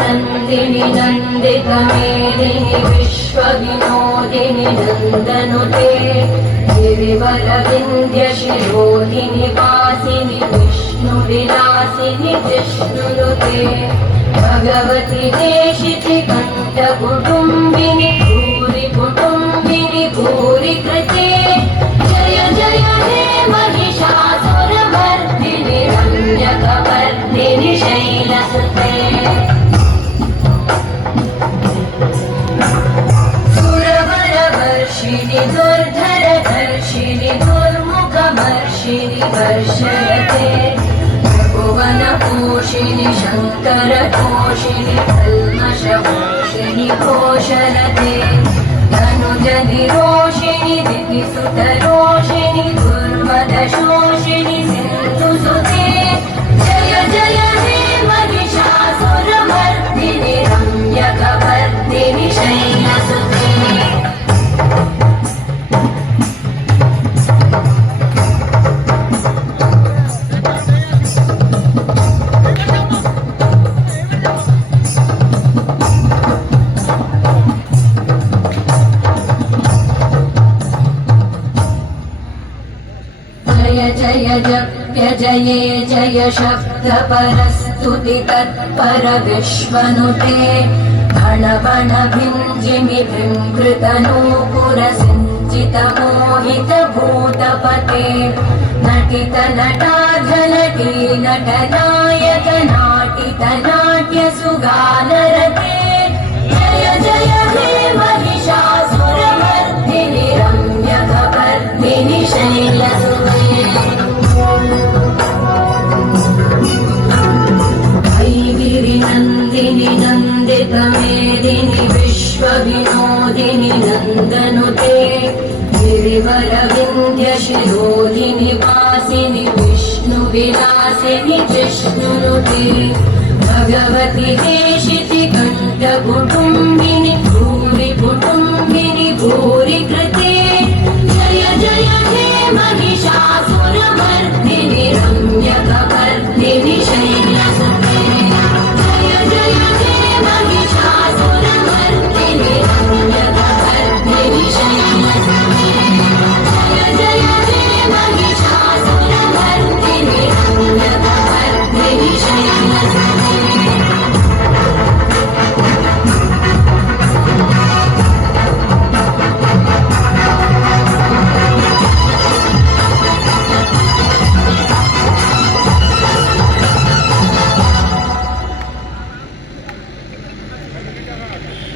नंदिनी नंदितमेदिनी विश्वविनोदिनी नंदनुते गिरिवर विंध्य शिरोधिनि वासिनि विष्णुविलासिनि जिष्णुनुते भगवति देशिति कंठ कुटुंबिनि भूरि कुटुंबिनि भूरि कृते जय जय हे महिषासुरमर्दिनि रम्यकवर्दिनि शैलसुते दुर्धरधर्षिणि दुर्मुखमर्षिणि वर्षयते भुवनपोषिणि शङ्करतोषिणि कल्मषपोषिणि घोषरते धनुजनिरोषिणि दितिसुतरोषिणि दुर्मदशोषिणि सिन्धुसुते जय जय हे महिषासुरमर्दिनि रम्यकवर्दिनि शैलसुते जय जप्य जये जय शब्द परस्तुति तत्पर विश्वनुते घनवण भिञ्जिमि भृङ्कृतनूपुर सिञ्चित मोहित भूतपते नटित नटाधनटी नटनायक नाटित नाट्य सुगानरते जय जय हे महिषासुरमर्दिनि रम्यकवर्दिनि शैलसुते नंदिनी नंदितमेदिनी विश्वविनोदिनी नंदनुते गिरिवर विंध्य शिरोधिनि वासिनि विष्णुविलासिनि जिष्णुनुते भगवति देशिति कंठ कुटुंबिनि भूरि कुटुंबिनि भूरि कृते जय जय हे महिषासुरमर्दिनि रम्यकवर्दिनि